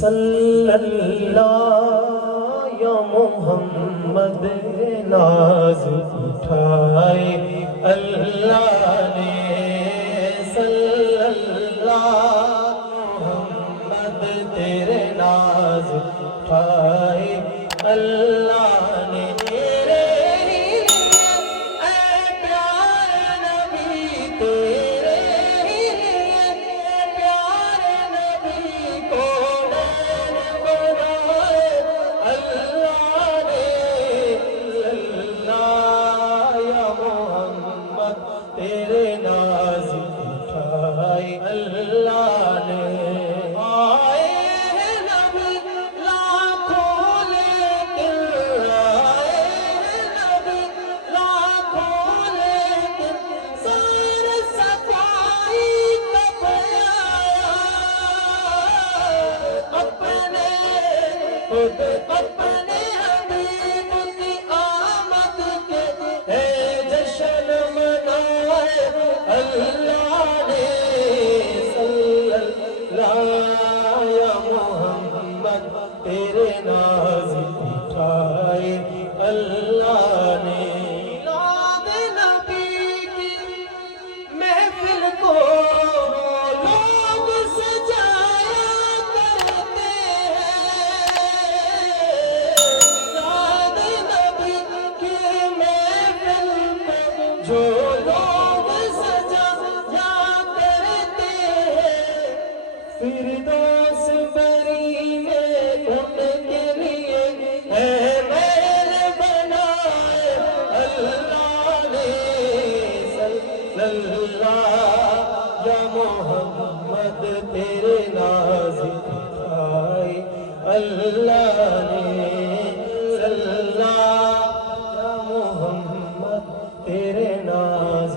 صلی اللہ یا محمد ناز اٹھائے اللہ نے، صلی اللہ محمد تیرے ناز اٹھائے اللہ نے، تیرے ہی اے پیارے نبی، تیرے ہی پیارے نبی کو بنائے اللہ نے، اللہ یا محمد تیرے ناز اٹھائے اللہ نے، آئے نبی لاکھوں لیکن، آئے نبی لاکھوں لیکن سر صفائی کب آیا، اپنے خود اپنے حبیب کی آمد کے ہے جشن منائے اللہ نے، صلی اللہ یا محمد تیرے ناز اٹھائے اللہ نے، میلاد نبی کی محفل کو لوگ سجایا کرتے ہیں، میلاد نبی کی محفل کو جو لوگ سجایا کرتے ہیں، فردوس بری میں ان کے لیے ہے محل بنائے اللہ نے، صلی اللہ یا محمد تیرے ناز اٹھائے اللہ نے، صلی اللہ یا محمد تیرے ناز